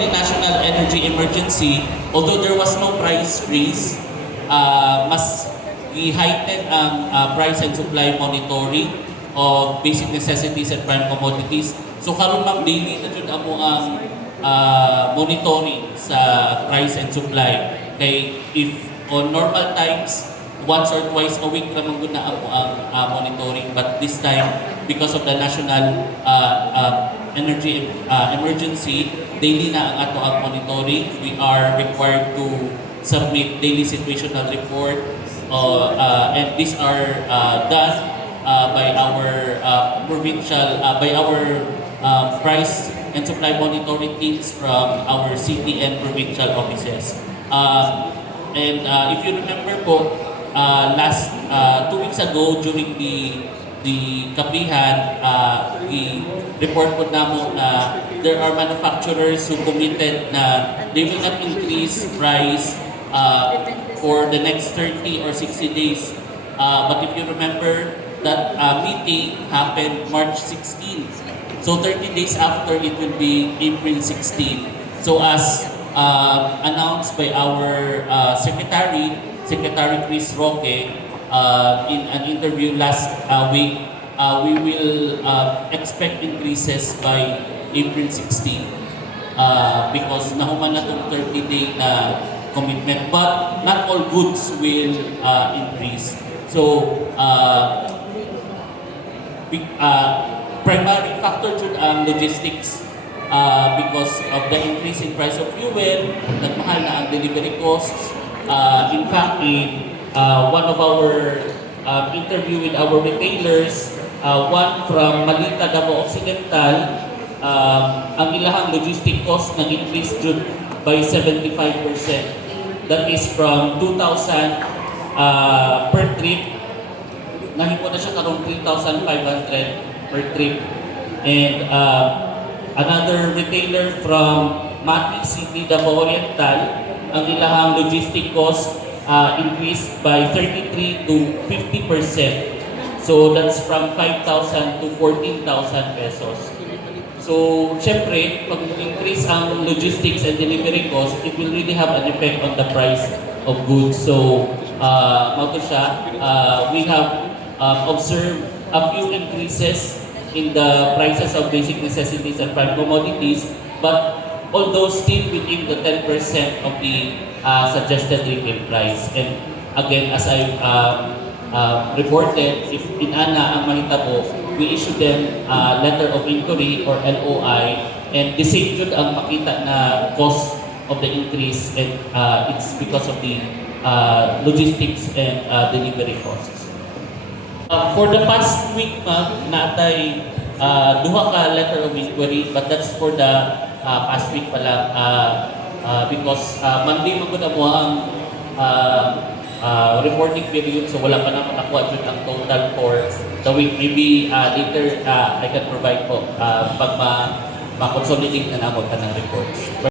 The national energy emergency, although there was no price freeze, mas i-heighten ang price and supply monitoring of basic necessities and prime commodities. So karon ma'am, daily na jud amo ang monitoring sa price and supply. Kay if on normal times, once or twice a week naman gud na amo ang monitoring, but this time because of the national energy emergency, daily na ang ato ang monitoring. We are required to submit daily situational report, and these are done by our provincial, by our price and supply monitoring teams from our city and provincial offices. And if you remember po, last 2 weeks ago during the kapihan, report po namo na there are manufacturers who committed na they will not increase price for the next 30 or 60 days. But if you remember, that meeting happened March 16. So 30 days after, it will be April 16. So as announced by our Secretary Chris Roque, in an interview last week, we will expect increases by April 16 because nahuman na itong 30-day na commitment, but not all goods will increase. So, primary factor should ang logistics because of the increase in price of fuel, nagmahal na ang delivery costs. In fact, one of our interview with our retailers, one from Malita, Davao Occidental, ang ilahang logistic cost nag-increase by 75%. That is from 2,000 per trip, nahimo na siya karong 3,500 per trip. And another retailer from Mati City, Davao Oriental, ang ilahang logistic cost increased by 33 to 50%. So that's from 5,000 to 14,000 pesos. So, syempre, pag increase ang logistics and delivery cost, it will really have an effect on the price of goods. So, mauto siya, we have observed a few increases in the prices of basic necessities and prime commodities, but although still within the 10% of the suggested retail price. And again, as I reported, if inana ang mahitabo, we issue them letter of inquiry or LOI, and the same jud ang makita na cost of the increase, and it's because of the logistics and delivery costs. For the past week, natay duha ka letter of inquiry, but that's for the past week pala, because Monday magud mo ang reporting period, so wala pa na makakuha dun ang total for the week. Maybe later I can provide po pag ma-consolidate na namo ka ng reports.